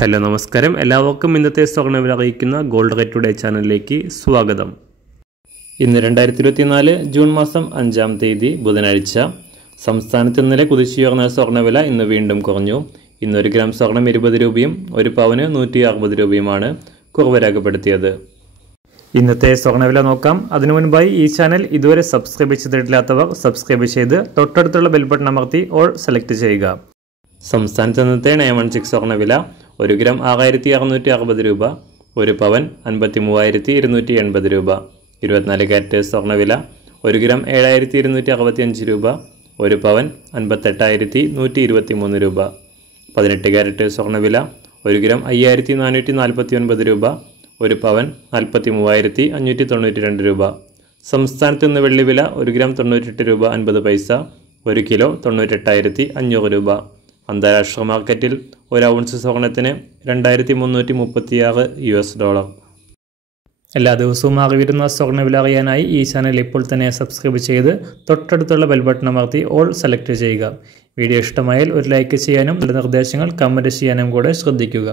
Hello നമസ്കാരം, എല്ലാവർക്കും ഇന്നത്തെ സ്വർണ്ണവില അറിയിക്കുന്ന ഗോൾഡ് റേറ്റ് ടുഡേ ചാനലിലേക്ക് സ്വാഗതം. ഇന്ന് 2024 ജൂൺ മാസം 5-ാം തീയതി ബുധനാഴ്ച. സംസ്ഥാനത്ത് ഇന്നലെ കുതിച്ചുയർന്ന സ്വർണ്ണവില ഇന്ന് വീണ്ടും കുറഞ്ഞു. ഇന്ന് 1 ഗ്രാം സ്വർണം 20 രൂപയും 1 പവന് 160 രൂപയുമാണ് കുറവ് രേഖപ്പെടുത്തിയത്. ഇന്നത്തെ സ്വർണ്ണവില നോക്കാം. അതിനു മുൻപായി ഈ ചാനൽ ഇതുവരെ സബ്സ്ക്രൈബ് ചെയ്തിട്ടില്ലാത്തവർ സബ്സ്ക്രൈബ് ചെയ്ത് തൊട്ടടുത്തുള്ള ബെൽ ബട്ടൺ അമർത്തി ഓൾ സെലക്ട് ചെയ്യുക. സംസ്ഥാനത്ത് ഇന്നത്തെ 916 സ്വർണ്ണവില 1 ഗ്രാം 6660 രൂപ, 1 പവൻ 53,280 രൂപ. 24 കാരറ്റ് സ്വർണ്ണവില 1 ഗ്രാം 7265 രൂപ, 1 പവൻ 58,123 രൂപ. 18 കാരറ്റ് സ്വർണ്ണവില 1 ഗ്രാം 5449 രൂപ, 1 പവൻ 43,592 രൂപ. സംസ്ഥാനത്ത് ഇന്ന് വെള്ളിവില 1 ഗ്രാം 98 രൂപ 50 പൈസ, 1 കിലോ 98,500 രൂപ. അന്താരാഷ്ട്ര മാർക്കറ്റിൽ 1 ഔൺസ് സ്വർണത്തിന് $2,336. എല്ലാ ദിവസവും അറിവിരുന്ന സ്വർണ്ണവില അറിയാനായി ഈ ചാനൽ ഇപ്പോൾ തന്നെ സബ്സ്ക്രൈബ് ചെയ്ത് തൊട്ടടുത്തുള്ള ബെൽ ബട്ടൺ അമർത്തി ഓൾ സെലക്ട് ചെയ്യുക. വീഡിയോ ഇഷ്ടമായാൽ ഒരു ലൈക്ക് ചെയ്യാനും നിർദ്ദേശങ്ങൾ കമൻറ്റ് ചെയ്യാനും കൂടെ ശ്രദ്ധിക്കുക.